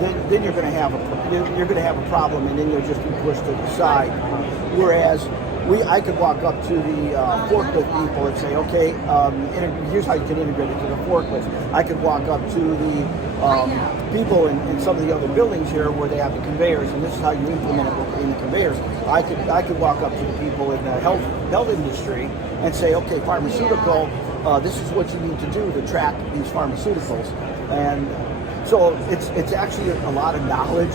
then you're going to have a problem, and then you'll just be pushed to the side. Whereas I could walk up to the forklift people and say, okay, here's how you can integrate it to the forklift. I could walk up to the people in some of the other buildings here where they have the conveyors, and this is how you implement it in the conveyors. I could walk up to the people in the health industry and say, okay, pharmaceutical, this is what you need to do to track these pharmaceuticals. And so it's actually a lot of knowledge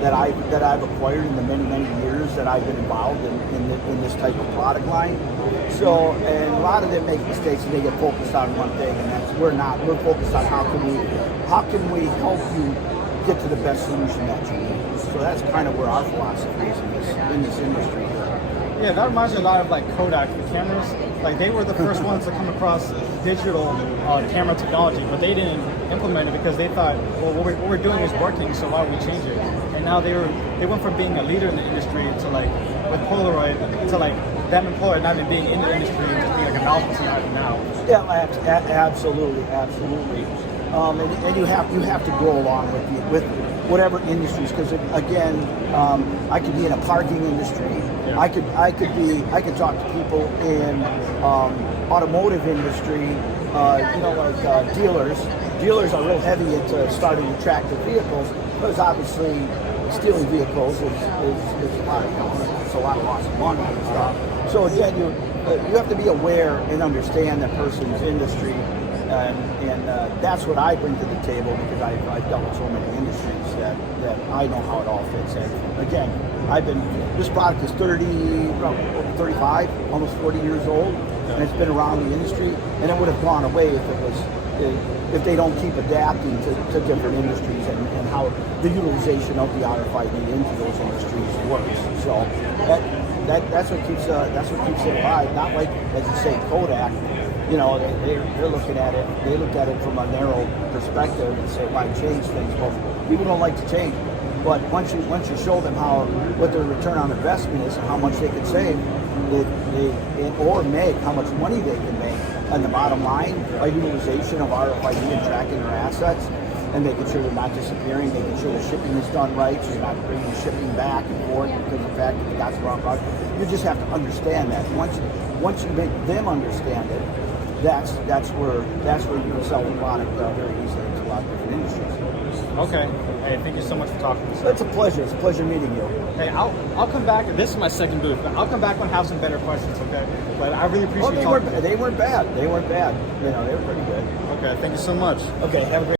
that I've acquired in the many years that I've been involved in this type of product line. So, and a lot of them make mistakes and they get focused on one thing, and that's we're not. We're focused on how can we help you get to the best solution that you need. So that's kind of where our philosophy is in this industry. Yeah, that reminds me a lot of like Kodak, the cameras. Like they were the first ones to come across digital camera technology, but they didn't implement it because they thought, well, what we're doing is working, so why would we change it? And now they went from being a leader in the industry to like with Polaroid to like them and Polaroid not even being in the industry and just being like a novelty item now. Yeah, absolutely. And you have to go along with whatever industries, because again, I could be in a parking industry. Yeah. I could talk to people in automotive industry. Like dealers. Dealers are real heavy into starting to track their vehicles, because obviously stealing vehicles is a lot of loss of money and stuff. So again, you have to be aware and understand that person's industry. And that's what I bring to the table, because I've dealt with so many industries that I know how it all fits in. Again, this product is 35, almost 40 years old, and it's been around the industry, and it would have gone away if they don't keep adapting to different industries and how the utilization of the RFID into those industries works. So that's what keeps it alive. Not like, as you say, Kodak. You know, they're looking at it. They look at it from a narrow perspective and say, "Why change things?" Well, people don't like to change, but once you show them what their return on investment is and how much they can save, or make how much money they can make, and the bottom line by utilization of RFID and tracking their assets and making sure they're not disappearing, making sure the shipping is done right, so you're not bringing shipping back and forth because of the fact that you got the wrong product. You just have to understand that. Once you make them understand it, that's where you can sell the product very easily to a lot of different industries. Okay. Hey, thank you so much for talking to us. It's a pleasure. It's a pleasure meeting you. Hey, I'll come back. This is my second booth, but I'll come back when I have some better questions. Okay. But I really appreciate. They weren't bad. You know, they were pretty good. Okay. Thank you so much. Okay. Have a great.